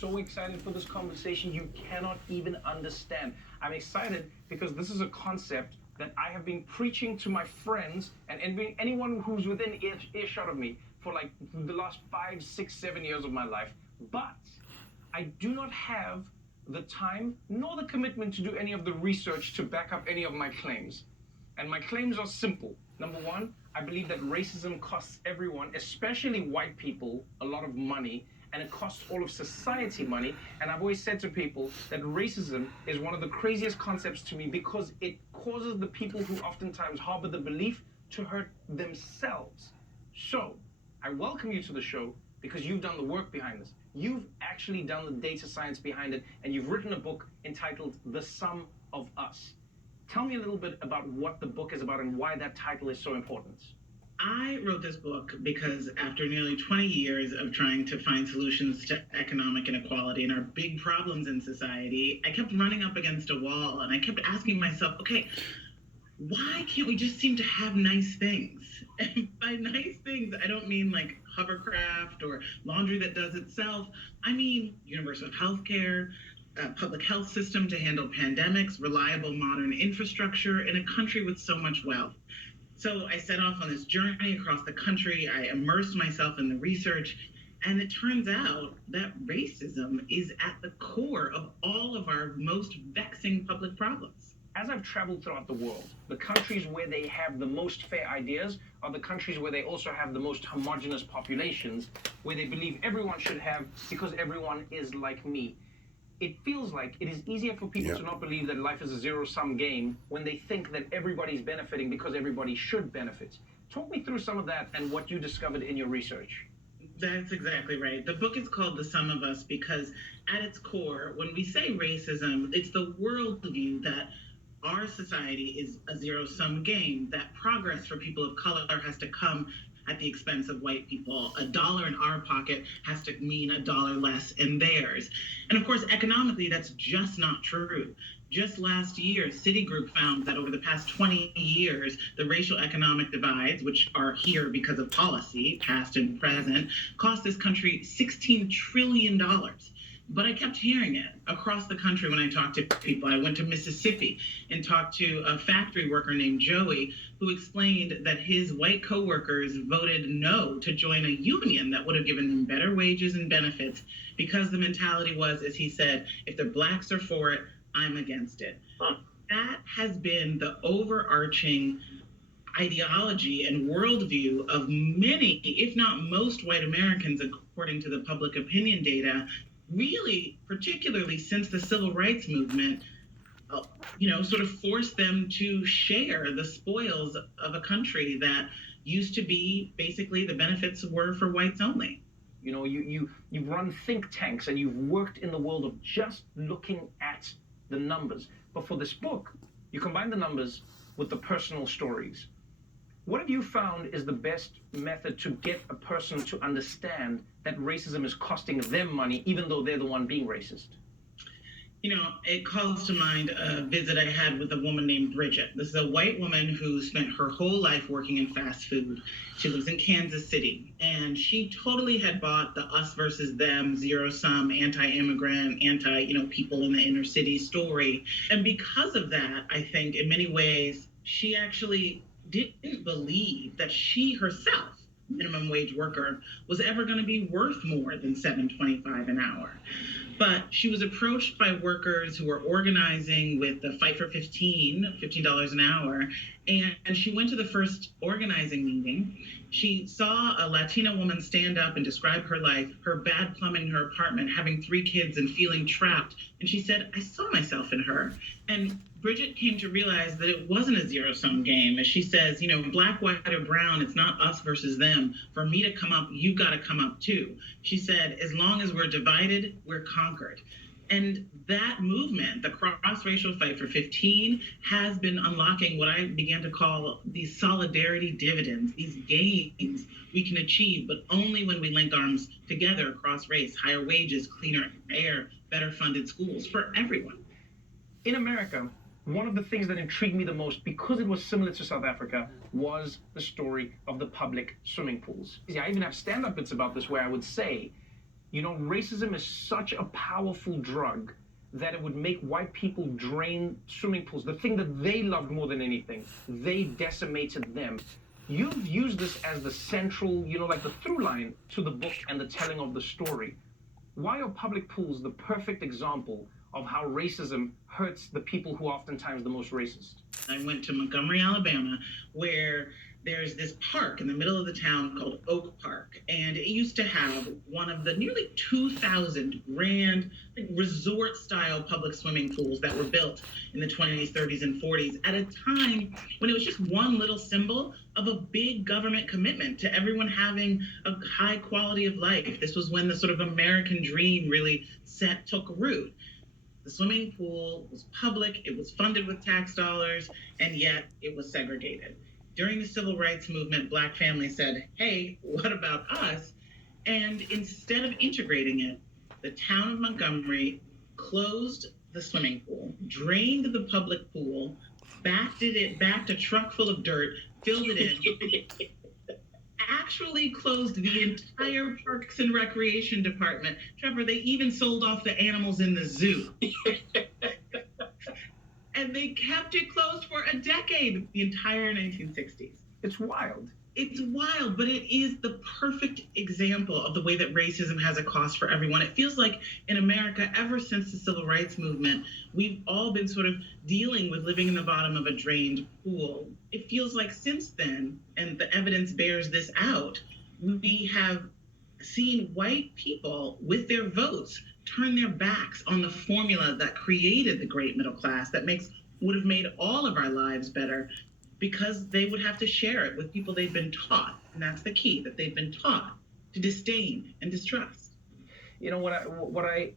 So excited for this conversation you cannot even understand. I'm excited because this is a concept that I have been preaching to my friends and anyone who's within earshot of me for like the last 5, 6, 7 years of my life. But I do not have the time nor the commitment to do any of the research to back up any of my claims. And my claims are simple. Number one, I believe that racism costs everyone, especially white people, a lot of money, and it costs all of society money. And I've always said to people that racism is one of the craziest concepts to me because it causes the people who oftentimes harbor the belief to hurt themselves. So, I welcome you to the show because you've done the work behind this. You've actually done the data science behind it, and you've written a book entitled The Sum of Us. Tell me a little bit about what the book is about and why that title is so important. I wrote this book because after nearly 20 years of trying to find solutions to economic inequality and our big problems in society, I kept running up against a wall and I kept asking myself, okay, why can't we just seem to have nice things? And by nice things, I don't mean like hovercraft or laundry that does itself. I mean universal health care, a public health system to handle pandemics, reliable modern infrastructure in a country with so much wealth. So I set off on this journey across the country. I immersed myself in the research, and it turns out that racism is at the core of all of our most vexing public problems. As I've traveled throughout the world, the countries where they have the most fair ideas are the countries where they also have the most homogenous populations, where they believe everyone should have because everyone is like me. It feels like it is easier for people to not believe that life is a zero-sum game when they think that everybody's benefiting because everybody should benefit. Talk me through some of that and what you discovered in your research. That's exactly right. The book is called The Sum of Us because at its core, when we say racism, it's the worldview that our society is a zero-sum game, that progress for people of color has to come at the expense of white people. A dollar in our pocket has to mean a dollar less in theirs. And of course, economically, that's just not true. Just last year, Citigroup found that over the past 20 years, the racial economic divides, which are here because of policy, past and present, cost this country $16 trillion. But I kept hearing it across the country when I talked to people. I went to Mississippi and talked to a factory worker named Joey who explained that his white coworkers voted no to join a union that would have given them better wages and benefits because the mentality was, as he said, if the blacks are for it, I'm against it. That has been the overarching ideology and worldview of many, if not most, white Americans, according to the public opinion data, really, particularly since the civil rights movement, sort of forced them to share the spoils of a country that used to be basically the benefits were for whites only. You know, you've run think tanks and you've worked in the world of just looking at the numbers. But for this book, you combine the numbers with the personal stories. What have you found is the best method to get a person to understand that racism is costing them money, even though they're the one being racist? It calls to mind a visit I had with a woman named Bridget. This is a white woman who spent her whole life working in fast food. She lives in Kansas City, and she totally had bought the us versus them, zero-sum, anti-immigrant, people in the inner city story. And because of that, I think in many ways, she actually didn't believe that she herself, minimum wage worker, was ever going to be worth more than $7.25 an hour. But she was approached by workers who were organizing with the Fight for $15 an hour, and she went to the first organizing meeting. She saw a Latina woman stand up and describe her life, her bad plumbing in her apartment, having 3 kids and feeling trapped. And she said, I saw myself in her. And Bridget came to realize that it wasn't a zero-sum game. As she says, black, white, or brown, it's not us versus them. For me to come up, you've got to come up too. She said, as long as we're divided, we're conquered. And that movement, the cross-racial Fight for 15, has been unlocking what I began to call these solidarity dividends, these gains we can achieve, but only when we link arms together across race, higher wages, cleaner air, better funded schools for everyone. In America, one of the things that intrigued me the most, because it was similar to South Africa, was the story of the public swimming pools. I even have stand-up bits about this where I would say, You know, racism is such a powerful drug that it would make white people drain swimming pools. The thing that they loved more than anything, they decimated them. You've used this as the central, you know, like the through line to the book and the telling of the story. Why are public pools the perfect example of how racism hurts the people who are oftentimes the most racist? I went to Montgomery, Alabama, where there's this park in the middle of the town called Oak Park. And it used to have one of the nearly 2,000 grand resort style public swimming pools that were built in the 20s, 30s, and 40s at a time when it was just one little symbol of a big government commitment to everyone having a high quality of life. This was when the sort of American dream really took root. The swimming pool was public, it was funded with tax dollars, and yet it was segregated. During the civil rights movement, Black families said, hey, what about us? And instead of integrating it, the town of Montgomery closed the swimming pool, drained the public pool, backed a truck full of dirt, filled it in, actually closed the entire Parks and Recreation department. Trevor, they even sold off the animals in the zoo. And they kept it closed for a decade, the entire 1960s. It's wild. It's wild, but it is the perfect example of the way that racism has a cost for everyone. It feels like in America, ever since the civil rights movement, we've all been sort of dealing with living in the bottom of a drained pool. It feels like since then, and the evidence bears this out, we have seen white people with their votes turn their backs on the formula that created the great middle class that would have made all of our lives better, because they would have to share it with people they've been taught, and that's the key, that they've been taught to disdain and distrust. You know, what I